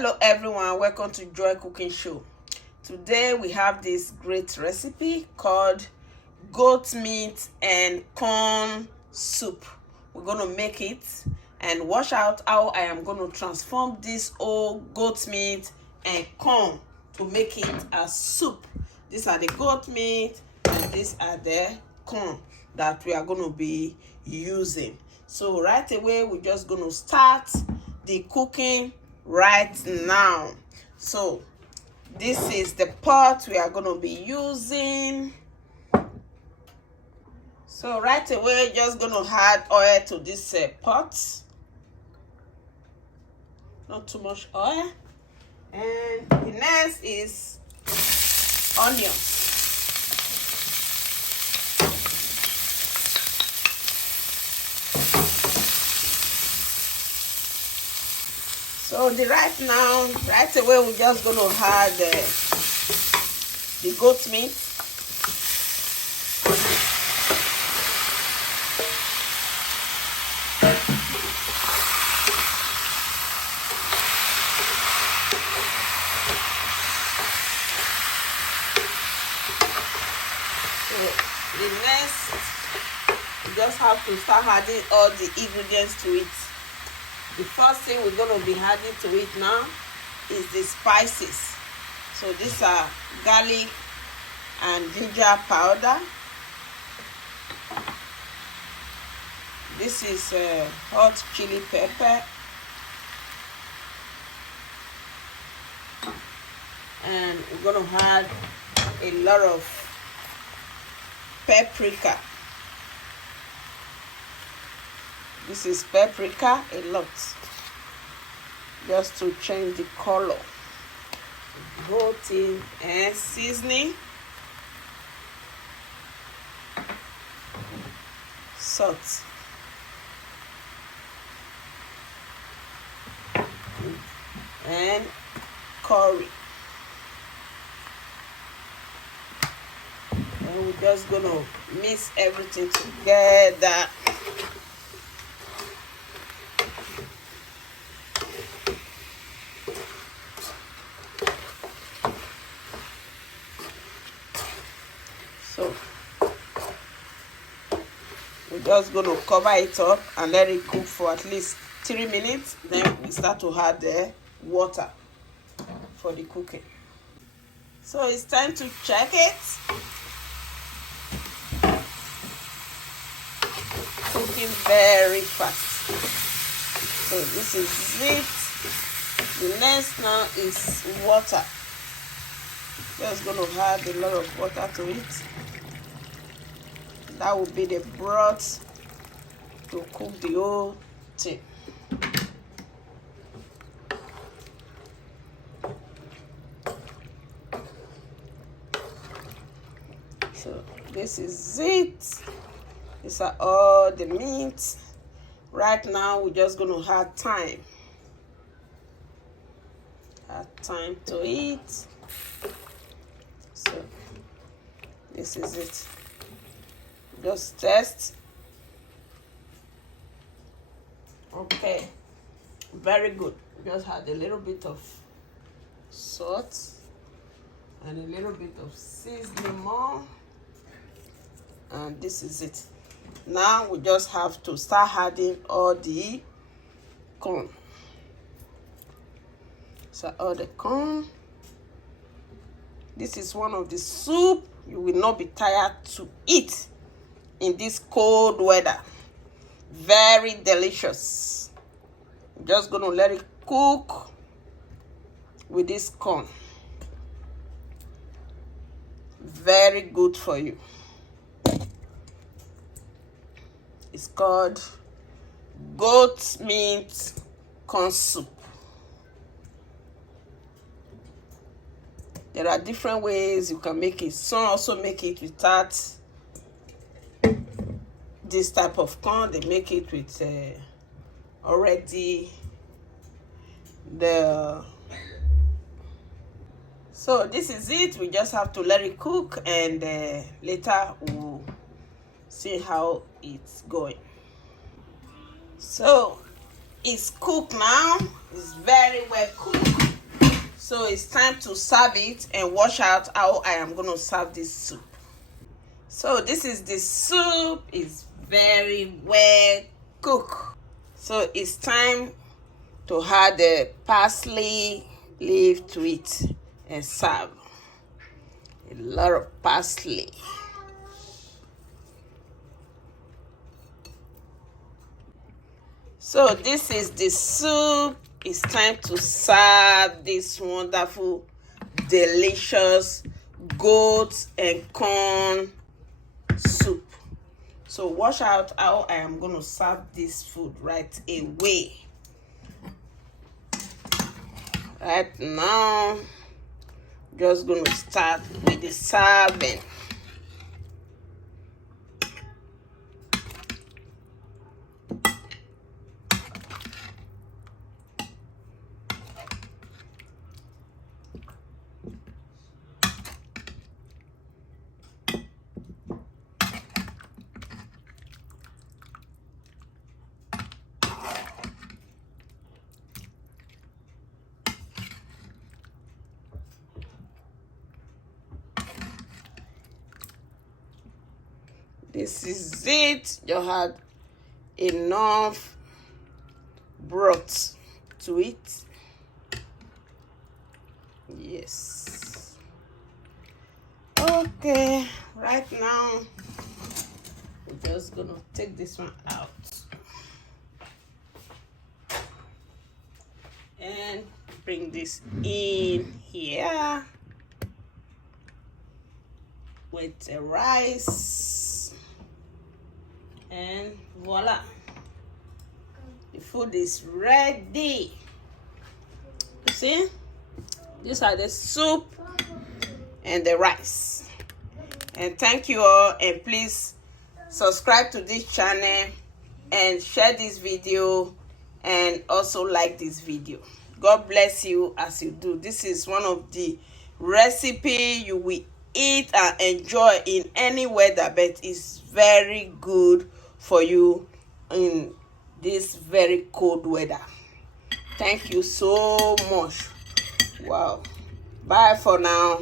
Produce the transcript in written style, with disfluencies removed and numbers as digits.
Hello everyone, welcome to Joy Cooking Show. Today we have this great recipe called goat meat and corn soup. We're going to make it and watch out how I am going to transform this old goat meat and corn to make it a soup. These are the goat meat and these are the corn that we are going to be using. So right away we're just going to start the cooking right now. So this is the pot we are going to be using. So right away just going to add oil to this pot. Not too much oil. And the next is onions. So right away we're just going to add the goat meat. So the next, you just have to start adding all the ingredients to it. The first thing we're going to be adding to it now is the spices. So these are garlic and ginger powder. This is hot chili pepper. And we're going to add a lot of paprika. This is paprika, a lot, just to change the color. Goat in and seasoning, salt, and curry. And we're just gonna mix everything together. So we're just going to cover it up and let it cook for at least 3 minutes. Then we start to add the water for the cooking. So it's time to check it. Cooking very fast. So this is it. The next now is water. Just going to add a lot of water to it. That will be the broth to cook the whole thing. So this is it. These are all the meat. Right now we're just going to add thyme. Add thyme to it. So this is it. Just test. Okay, very good. Just add a little bit of salt and a little bit of seasoning more, and this is it. Now we just have to start adding all the corn. So all the corn. This is one of the soup you will not be tired to eat in this cold weather. Very delicious. I'm just going to let it cook with this corn. Very good for you. It's called goat meat corn soup. There are different ways you can make it. Some also make it without this type of corn. They make it with already the. So this is it. We just have to let it cook, and later we'll see how it's going. So it's cooked now. It's very well cooked. So it's time to serve it and watch out how I am going to serve this soup. So this is the soup. It's very well cooked. So it's time to add the parsley leaf to it and serve. A lot of parsley. So this is the soup. It's time to serve this wonderful, delicious goat and corn soup. So watch out how I am going to serve this food right away. Right now, just going to start with the serving. This is it. You had enough broth to it. Yes. Okay, right now we're just gonna take this one out and bring this in here with the rice, and voila, the food is ready. You see, these are the soup and the rice. And thank you all, and please subscribe to this channel and share this video, and also like this video. God bless you as you do. This is one of the recipe you will eat and enjoy in any weather, but it's very good for you in this very cold weather. Thank you so much. Wow. Bye for now.